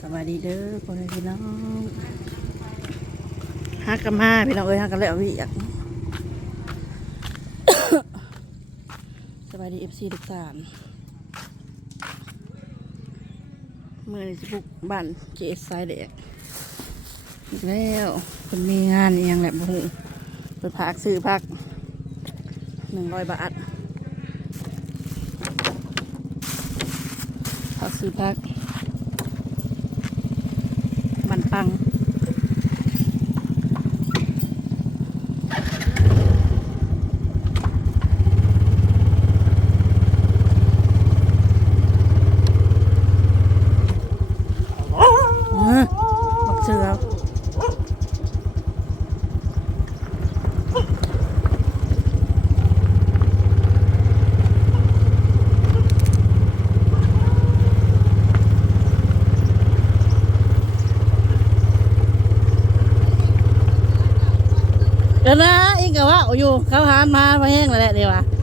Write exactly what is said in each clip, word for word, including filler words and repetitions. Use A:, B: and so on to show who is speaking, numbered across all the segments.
A: สวัสดีเด้อคนพี่น้องฮักกันมาพี่น้องเอ้ยฮักกันแล้วพี่อยากสวัสดีเอฟซีทุกท่านเมื่อนี้จะบุกบ้านเจสไซเด็กอีกแล้วเป็นมีงานอีกอย่างแหละบุ้งเป็นพักซื้อพักหนึ่งร้อยบาทพักซื้อพักบันปังบอกเสือเดี๋ยวนะอีกกับว่าอยู่เขาหานมามาแห้งแล้วแหละเดี๋ยวะ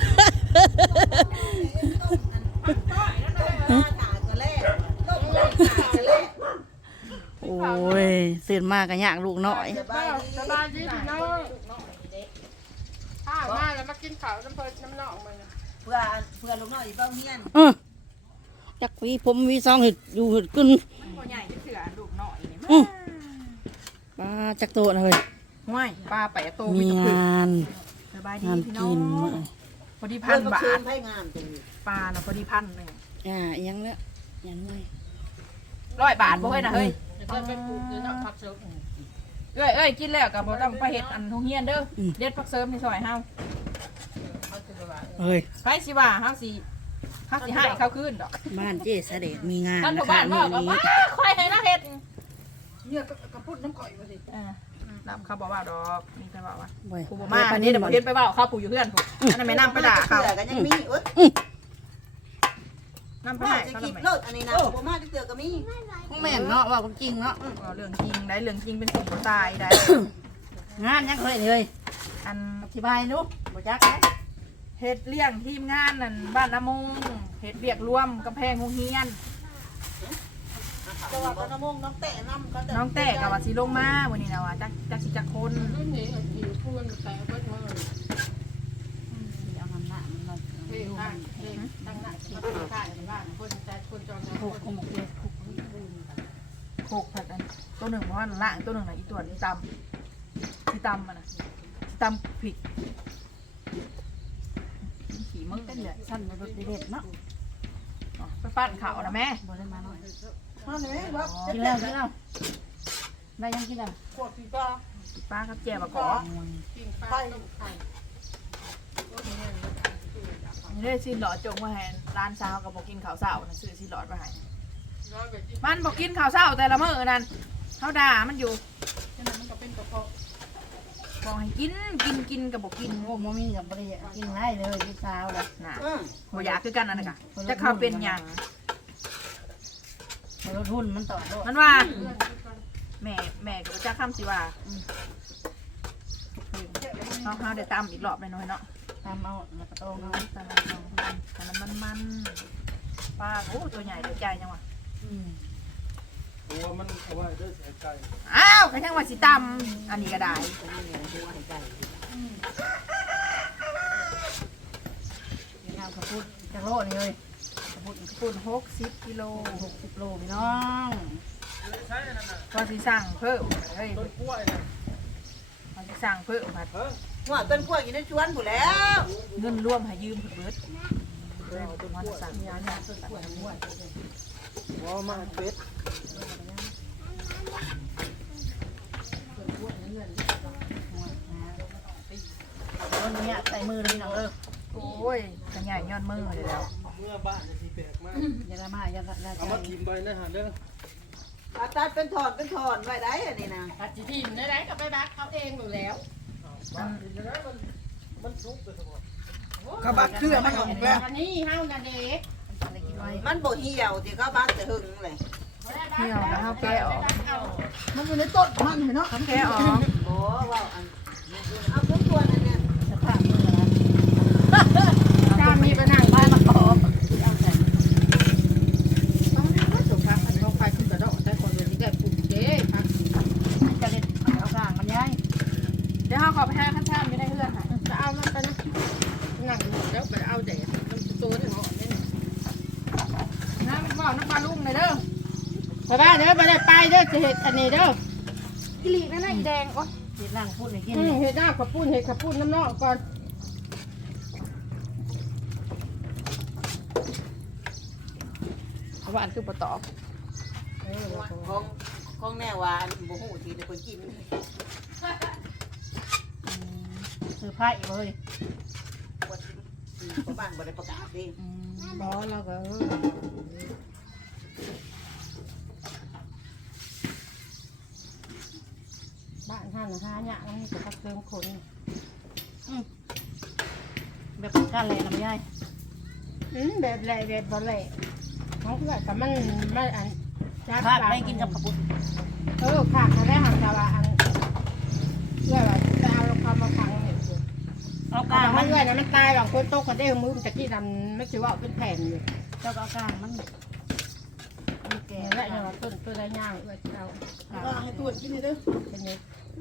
A: โอ้ยตื่นมากกันยากลูกน้อย
B: สบายดีพี่น้องข้าวมาแล้วมากินข้าวน้ำเพลินน้ำหนองมัน
C: เพื่อเพื่อลูกน้อยอีกบ้างเฮียน
A: เออจักวีผมวีซองเห็ดอยู่เห็ดขึ้น
B: ตัวใหญ่จะเสือลูกหน่อยนี่มั้ง
A: ปลาจักโตนะเฮ้ย
B: ห้วยปลาแปะโต
A: มีงาน
B: สบายดี
A: งาน
B: พี่น้อ
A: กิ
B: ง
A: น
B: พอดีพันบาท
C: ให้งานจัง
B: ปลาน่ะพอดีพันหนึ่ง
A: อ่ายังแล้วยังไง
B: ร้อยบาทบ่เฮ้ยนะเฮ้ยเอ้ยเอ้ยกินแล้วกับบ่ต้องไปเห็ดอันทุ่งเฮียนเด้อเด็ดผักเสริมในซอยเฮา
A: เฮ้ย
B: ไปสิว่าเฮาสิเฮาสิให้เขาคืนดอก
A: บ้านเจ๊เสด็จมีงาน
B: ท่าน
A: นะ
B: ผู้
A: คะ
B: บ้านบ
A: มื้
B: อ
A: อก นี้
B: ว่าควายให้นะเฮ็ดเนี่ยกระพุ้นน้ำก่อยว่าสิอ่าน้ำเขาบอกว่าดอกมีไปบอกว่า
A: บ่อย
B: ผู้บ่มาอันนี้เดี๋ยวบอกเฮ็ดไปว่าเขาปู่อยู่เพื่อนผมอันนั้นแม่น้ำไปด่าเขา
C: กันยังมีเอ้ย
B: น้ำไป
C: พ่อ
B: ไหน
C: จะ
B: เขา
C: กิ
B: ทำ
C: น
B: ไม
C: โลดอันนี้นะผมมาจะเจอก็มี
A: แม่นเนาะว่าจริงเนาะ
B: เอาเรื่องจริงได้เรื่องจริงเป็นสิ่งบ่ตายได้
A: งานยังเคยเลย
B: อัน
A: อธิบายดูบ่จักนะ
B: เฮ็ดเลี้ยงทีมงานนั่นบ้านน้ำมงเฮ็ดเบียกรวมกำแพงโรงเรียน
C: จังหวัดน้ำมงน้องเตะน้ำก็
B: น้องแต่กับว่าสิลงมาวันนี้นะว่าจักจักสิจักคน
A: เอางานหน้ามันมาโขกขมกเลยโขก
B: โคกผัดอันตัวหนึ่งว่าล่างตัวหนึ่งน่ะอีตัวนี้ตำที่ตำมันน่ะที่ตำผิดขี่มึง
A: เป็นแบบสั้นรถเด็ดเนาะ
B: ไปปั้นเขานะแม่
A: บ่ได้มาหน่อย
C: มาหน่อยว่า
A: กินแล้วกินแล้วได้ยังกินแล้ว
C: ขวดปีปลา
B: ป้าครับแจบะกอ
C: ไข่
B: นี่ได้ซีหลอดจงมาให้ร้านเช้ากับบอกกินข้าวเช้านะซื้อซีหลอดมาให้มันบอกกินข้าวเช้าแต่ละมื้อนั่นเขาด่ามันอยู่บอกให้กินกินกินกับบอกกิน
A: โอ้โมมีกับบริยกินได้เลยพี่สาวเลย
B: น่ะบ่อยากคือกันนั่นน่ะค่ะจะเขาเป็นหยัง
A: รถหุ้นมันต่อรถ
B: มันว่าแม่แม่ก็บ่จักคำสิว่าเขาเขาได้ตามอีกรอบหน่อยเนาะ
A: ตามเอาแล้วก็โต้เอา
B: ตามมันมันปลาโอ้ตัวใหญ่ตัวใหญ่จังวะ
D: ตัวมันเอาไว้ด้วยสายไก่
B: อ้าวก็ยังว่าสิตำอันนี้ก็ได้
A: น้ำกระพุ้จะโลนี่เลยกระพุ้
B: ปุ่นหกสิบกิโล
A: หกสิบโลพี่น้อง
D: ใช่นั่นน่ะ
B: ก็สิสั่งเพิ่มเฮ้ย
D: ต้นกล้วยน่ะ
B: ก็สิสั่งเพิ่มผัด
D: เฮ้ย
C: หัวต้นกล้วยอยู่ในชวนผู้แล้ว
B: เงินร่วมให้ยืมเบิดเพิ่มมันสั่งยาเนี่ย
D: ว้าวมากเป็ด
A: รถนี้ใส่มือเลยพี่น้องเออ
B: โอ้ยขยายยอดมือเลยแล้ว
D: เมื่อบ้านจะสีแปลกมาก
A: อย่าละมาอย่าละอย่า
D: เอา
A: ใจ
D: มาทิมไปนะฮะเด้อ
C: อาตัดเป็นถอนเป็นถอนไว้ได้อันนี้นะ
E: ตัดจีทีมได้ไหมกับไปบักเขาเองอยู่แล้ว
D: บ้านกินแล้วมันมันซุกไปทั้งหมด
C: เขาบักเครื่องมันออกแล้ว
E: อันนี้เฮานาเด็ก
A: อะไรกินไว้
C: มันบ่เหี่ยวที่เขาบักจะหึงเลย
B: เที่ยวแล้วเขาแก้ออก
C: มันอยู่ในต้นมันเนาะ
B: เขาแก้ออก
C: โอ้ว่าอันเอาพวกตัวนั้นเนี่ย
A: สภาพมือละ
E: การมีปัญหาบ้านมาขอ
B: สุภาพเขาไฟขึ้นกระโดดลุงเลยเด้อ
E: ไปบ้านเด้อไปได้ไปเด้อจะเห็ดอันนี้เด้อ
A: กิรินั่นน่ะอีแดงโอ๊ย
C: เฮ็ดร่างพูดให้กิน
E: อืมเห็ดหน้าขับปุ้นเห็ดขับปุ้นน้ำนอกก่อน
B: หวานคือปลาตอบ
C: ของของแน่ว่าอันบ่ฮู้สิได้คนกิน
E: เซอร์ไพรส์เลย
C: บ่สิบ้านบ่ได้ประกาศดิ
E: บอแล้วก็บ้านท่านนะฮะเนี่ยมันมีแต่พักเติมคน
C: แบบกันเลยลำไย
E: อืมแบบแหล่แบบบอแหล่เขาคือว่าแต่มันไม่อัน
C: คาดไม่กินกับขับปุ้น
E: เออขาดเขาได้หันแต่ว่าอันเรื่อยว่าจะเอาความมาพังเนี่ย
C: เอาก
E: กลา
C: ลาง ง
E: มั
C: มัน น
E: เรื่อยนะมันตายหลังคนโตกันได้มือมันตะกี้ดำไม่ถือว่าเป็นแผ่นอยู่
C: เจ้าก็เอากลางมันมีแก่
E: แก่และเนี่ยต้นต้นไรย่างเอื้อเอา
C: ก็ให้ตรวจกินเด้อ
E: เป็นนี้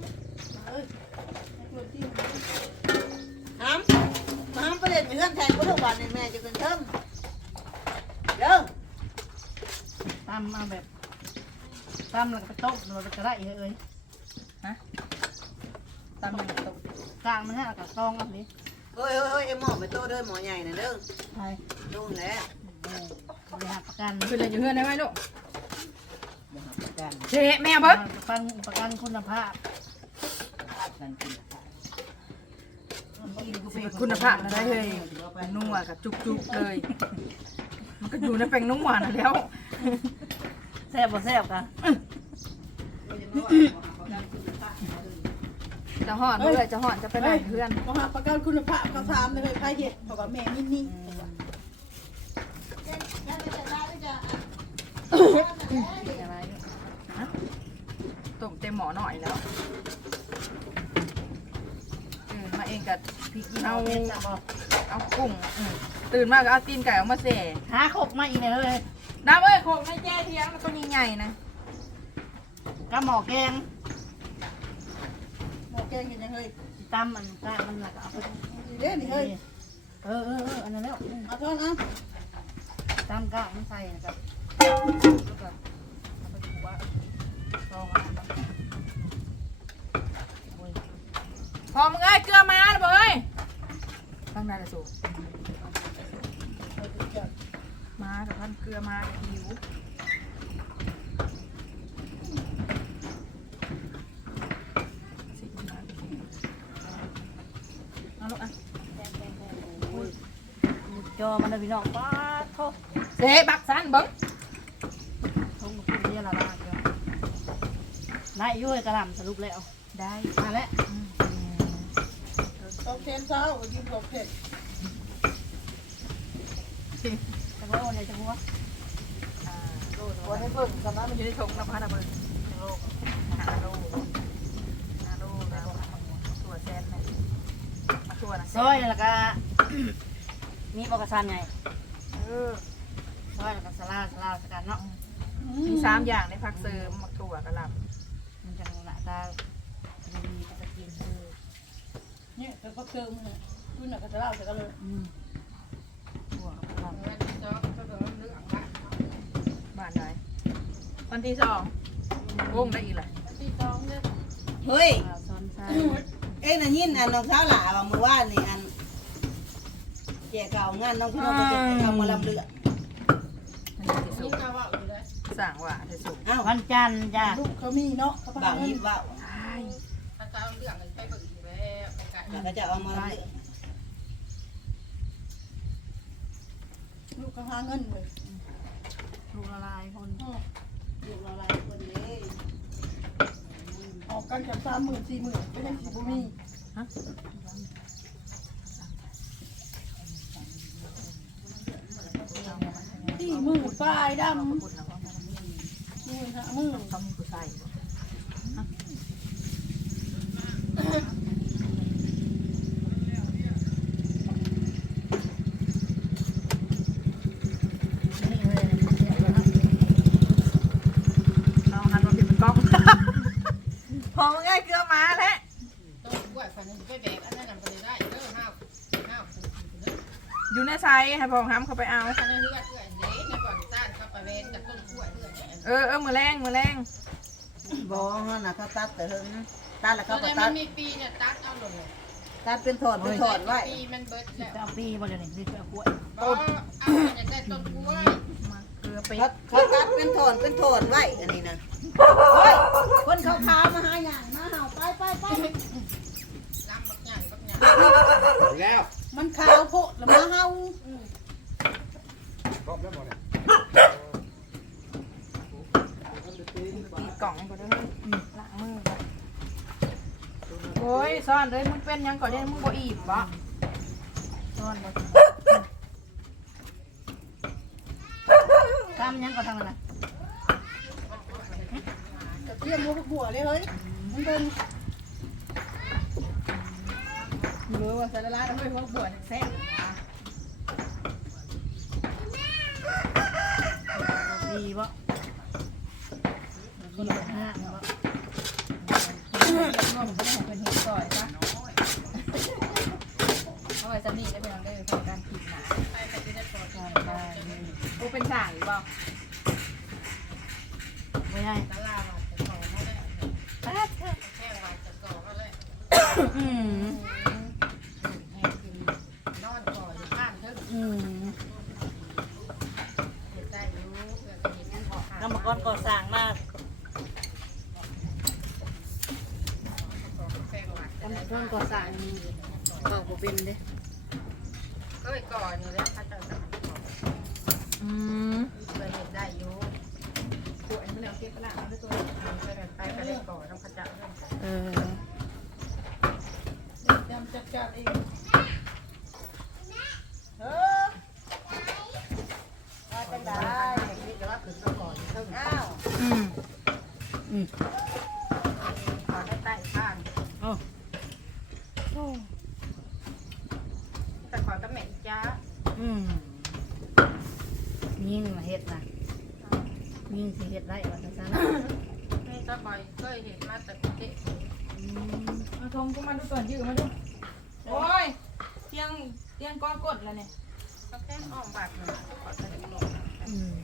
C: ห้ามห้ามประเด็นเรื่องแทนก็ทุกวันในแม่จะเป็นเทิงเด้อ
E: ตามมาแบบตามแล้วก็ไปต้มเราจะได้เอ้ย
B: ตามมันตก
E: กลางมันให้กับซองอันนี้
C: เฮ้ยเฮ้ยเฮ้ยไอ้หมอไปโตเด้อหมอใหญ่น่ะเด้อ
E: ใช่
C: ดูแล
E: บริหารประกัน
B: คืออะไรอยู่เพื่อนได้ไหมลูก
C: ประกัน
B: เจ๊แม่เบิ้ง
E: ประกันประกันคุณภาพ
C: กันกิน
B: คุณภาพนะได้เลยเป็นนุ่มอ่ะกับจุกๆเลย มันก็อยู่ในแป้งนุ่มหวานแล้ว
C: แซ่บบ่แซ่บกัน
B: จะห่อนเมื่อจะห่อนจะไปไหนเพื่อน
F: มหาประกันคุณภาพเขาถามเลยใครเห็ดเขาบอกแม่นิ่นี่
B: อะไรฮะต้มเต็มหม้อหน่อยแล้วตื่นมาเองกับพี่กินเอาเอากุ้งอืมตื่นมาก็เอาตีนไก่ออกมาเส
E: หาขบมาอีกเลย
B: น้ำเอ้ยโขกในแจ้เทียงมันตัวใหญ่ๆนะ
E: กระหมอแกง
F: หมอแกงกันยังเฮ้ย
E: ตามมันตามมันแล้วก็เอาไป
F: เล่นนี่เฮ้ย
E: เออเออเอออันนั้นแล้ว
F: เอาทอนเอา
E: ตามกะมันใส่นะครับ
B: แล้วก็เอาไปถูว่าซองอันนั้นพอมึงเอ้ยเกลือมาแล้วบ่เอ้ยตั้งได้ละสูมากับพันเกลือมาหิวสิมาเอาลูกอ่ะ
C: จอมันพี่น้องป้าโทษ
B: เสบักสันเบิ้ง
E: ทุ่งกับพุ่งเนี่ยละลายเลยได้ยุ่ยกระหล่ำสรุปแล้ว
B: ได้
E: มาแล้ว
F: ตอกแทนเช้ากินตอกเผ็ด
E: จะว่าอะไรจะว่า
B: วันนี้เพิ่งสำนักมันอยู่ในถุงนะพันนะเบิ้งโลหาโลหาโลแล้วตัวแซนเลยมาตัวนะ
C: ซอยแล้วก็มีปกระสันไง
E: เออซอยแล้วก็สลาสลาสกันเนาะ
B: มีสามอย่างในผักเสริมมักตัวกระหล่
E: มันจะหน้าตาดีก็จะกินคือ
F: เนี่ยแต่ก็เติมเลยคุณน่ะก็จะเล่าแต่ก็เลย
E: หัวกระหล่ำ
B: ำบ้านไหนวันที่สองวงได้อีกเลย
C: เฮ้ย
E: ปลาซ้อนไส้
C: เอ้ยน่ะยินอันน้องสาวหลาว่าเมื่อวานนี่อันแจกเก่างานน้องพี่น้องไปแจกเก่ามาลำเลือด
B: มันจะสูงสั่งว่าจะสูง
C: อ้าว
E: วันจันทร์จ้ะ
F: ลูกเขามีเนาะเขา
C: บาง
F: เงิ
C: ยิ
F: น
C: บว่าว
B: ใช่
C: แล้วก็จะเอามาลำเลือด
F: ลูกเขาหาเงินเลย
E: ลูกละลายคน
C: อยู่ละลายคนนี้
F: ออกกันจากสามหมื่นสี่หมื่นก็ยังสิบุมีสี่หมื่นปลายดำ
B: พูดนะว่า
F: หมื่นห้าหมื่น
B: เขามีผู้ใส่
E: นี่เลย
B: เอาหันมาผิดเป็นกล้อง พอมึงง่ายเกลือมาแล้ว
E: ต้องกล้วยฝันไปแบกอันนั้นนำไปได้เด้อห้าวห้าว
B: อยู่ในไซส์ให้พอห้ามเขาไปเอา
E: อันนั้นเลือดเลือดเด้ในบ่อนต้านเข้าไปเวนจากต้น
B: เออเออมือแรงมือแรง
C: บ่ฮะน่ะเขาตัดแต่เฮิงตัดแล้ว
E: ตอ
C: เขา
E: น
C: ก็
E: นี้มั
C: ตั
E: น
C: ด
E: มีปีเนี่ยตัดเอาลงเลย
C: ตัดเป็นถอดเป็นถอดไว้
E: ปีมันเบิดแล้ว
A: จะเอาปีบ่เดี๋ยวนี้สิเอากล้วย
E: ต้นเอาอยากได้ต้นกล้วย
B: มาเกลือไป
C: เขาเขาตัดเป็นถอดเป็นถอดไว้อันนี้นะเฮ้ยคนขาวๆมาหาหยังมาเห่าไปไปไป
E: น้ำบักหยังบักหยัง
D: แล้ว
C: มันขาวโพดแล้วมาเห่า
D: ครบแล้วหมดเนี่ย
B: ตีกล่องก่อนเด้อล้างมือก่อนโอ้ยซ่อนเลยมึงเป็นยังก่อนเนี่ยมึงบ่อิ่มบ่ซ่อนบ่ทำยังก่อนทางนั้นน่ะ
C: เรียกหัวหัวเลยเฮ้ยมันเป็น
B: เมื่อว่าสารลาทำไมพวกบัวแซ่บดีบ่คนละห้าบ่ร่วมกันเป็นหินก่อยซะเอาไว้สำนีได้เป็นอันเด้อของการผิดหนาไปไปที่ได้ปลอดภัยได้โอ้เป็นสายบ่ไม่ใช่
E: ตลาดวัดจะก่อมาแล้วแค่วัดจะก่อมาแล้ว
B: อืม
E: แห่กินนอนก่ออยู่ข้างทึ่ง
B: อืม
E: เห็นได้รู้เพื่อจะเห็นออกหาก
C: รรมกรก่อสร้างมาก
E: แค่วัดจะ
A: กำ
E: ได้
A: ลังก่อสร้างก็บ่เป็นเด้
E: เคยก่ออยู่แล้วพระเจ้าจะ
B: อืม
E: เคยเห็นได้อยู่
B: ปวดมันแล้วเก็บไปละเอาด้วยตัว
E: เคยเดินไปก็ได้ก่อน้ำพระเจ้าเรื่อง
A: เออ
F: จำจัดการเอง
C: เออมาจังได้
E: คิดแต่ว่าขึ้นมาก่อนทึ่ง
C: อ้าว
B: อืม
A: อืม
E: ก่อนได้ใต้ข้าง
A: โอ้
E: แต่ก่อนก็แม่จ้า
A: อืมยิ่งมาเฮ็ดนะยิ่งสิเฮ็ดได้ว่าซั่นซะนะ
E: นี่ก็คอยเคยเห็นมาแต่กรุงเทพ
A: อืม
B: มาทงก็มาดูก่อนยืมมาดูโอ้ยเตียงเตียงก้อนกดแล้วเนี่ย
E: ก็แค่อ้อมบาดหนึ่งก่อนจะได้ลง
A: อืม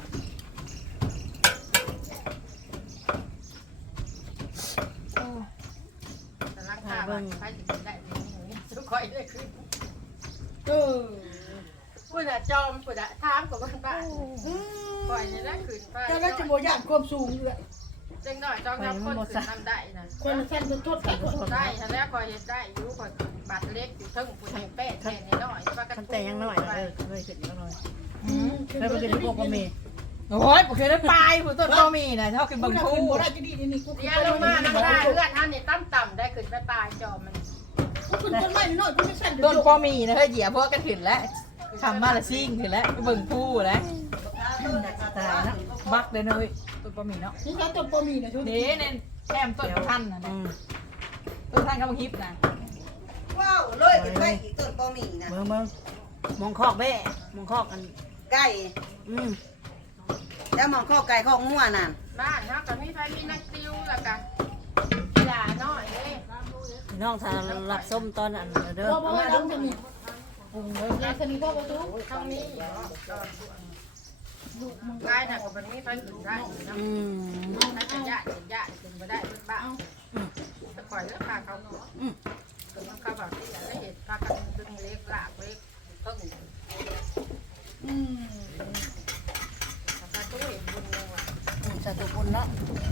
B: โอ้
E: แต่ร่างกายมันใครจะกินได้ดีนี่สุขคอยได้ขึ้น
F: เออ
E: พูดอะจอมพูดอะถามกับบ้านบ้านปล่อยนี่ได้ขึ้นไป
F: แต่แล้วจะบ่ย่านความสูงเลย
E: จังหน่อยจองทำคนขึ้นทำได้นะ
F: คนละสั้นเป็นทดกันคน
E: ได้แล้วคอยเห็นได้อยู่คอยบาดเล็กอยู่ทั้งผู้ใหญ่แป้แทนนิดหน่อยว่ากัน
A: คันแต่ยังน้อยนะเออเคยเฮ็ดยังน้อย
B: อืม
A: เคยไปกินพวกบะหมี่
B: โอ้ยผมเคยได้ปลายผู้ต้นก็มีนะเท่ากิน
F: บั
B: บั
F: ง
B: ง
F: คับ
B: คู
F: บ่ได้จะดีนี่กู
E: เรียนลงมาน้ำได้เลือดท่านนี่ต่ำต่ำได้ขึ้นไปปลายจอมัน
F: กูขึ้นต้นไม้น้อยกูไม่สั้น
B: ต้นก็มีนะเฮ้ยเหยียบพวกกันถึงแล้วทำมาละซิ่งถึงแล้วเบิ่งผู้แล้ว
A: ตายเนาะ
B: บักเลยนะเฮ้ยต้นก็มีเนาะ
F: นี่เขาต้นบ่มีนะชุด
B: เด้เน้นแอมต้นท่านนะ
A: อืม
B: ต้นท่านเขาบังฮิปนะ
C: ว้าวเลยกันไปอีกต้นบ่มีนะ
A: เบิ่งเบิ่งมองคอกแม่มองคอกอัน
C: ไก่
A: อืม
C: แล้วมองข้อไก่ข้องัวนั่น
E: บ้านเขาก็มีไฟมีนักติวแล้วกันกีฬาน้อยเลย
A: พี่น้องถ้ารับส้มตอนอันเด้อ
F: บ่บ่ว่าต้องจะมี
A: ปรุงเลย
F: ยาสนิทบ่ประตู
E: เท่านี้เหรอตอนได้น่ะก็มันมีไฟขึ้นได้อยู่นะ
A: อืม
E: ถ้าจะยะจะยะขึ้นมาได้เป็นบ้าจะปล่อยแล้วพาเขาคือมันเขาแบบที่อยากได้เห็นพากันดึงเล็กลากเล็กต้น
F: อืม
E: พาตู้เห็นบุญเลยว่ะ
A: อืมสาธุบุญเนาะ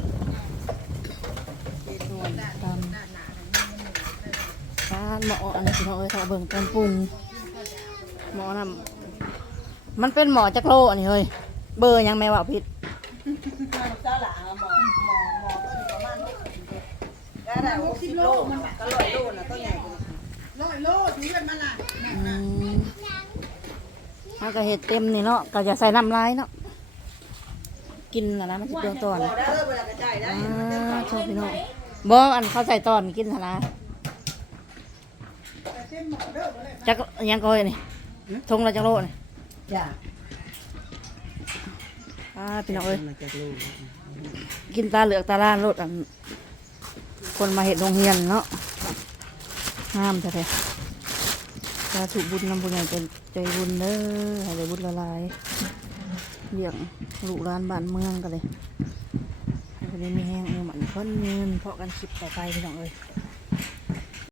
E: ส่วนด้านด้านหน้าเนี่ยมันเหนื่อยเลย
A: บ้านหมออันนี้พี่น้องเอ้ยถ้าเบิ่งตอนปรุงหมอน่ะมันเป็นหมอจักโลอันนี้เฮ้ยเบอร์ยังแม่ว่าผิด
C: เจ้าหล่าหมอหมอหมอต้นประมาณก็ได้หกสิบโลมันก็ร้อยโลน่ะต้นใหญ่กว่า
F: ร้อยโลถือกันมาล่ะ
A: อืมมันก็เห็ดเต็มนี่เนาะก็จะใส่น้ำลายเนาะกินนะนะมันจะเปรี้ยวตอน
C: บ่ได้เออเวลากระจายได้
A: อ่าชอบพี่น้องบ่อันเขาใส่ตอนกินหะนะ
F: แต่เต็มหมดเด้อบ่ได้
A: จักยังก้อยนี่ทงละจักโลนี่
C: จ้ะ
A: อ่าพี่น้องเอ้ยกินตาเหลือกตาล้านรถอันคนมาเห็ดโรงเรียนเนาะห้ามแท้ๆสาธุบุญนำบุญใหญ่ใจใจบุญเด้อให้ได้บุญละลายเลี้ยงลูกหลานบ้านเมืองกันเลยให้คนนี้มีแห้งมีหมันคนเงินเพาะกันคลิปต่อไปพี่น้องเอ้ย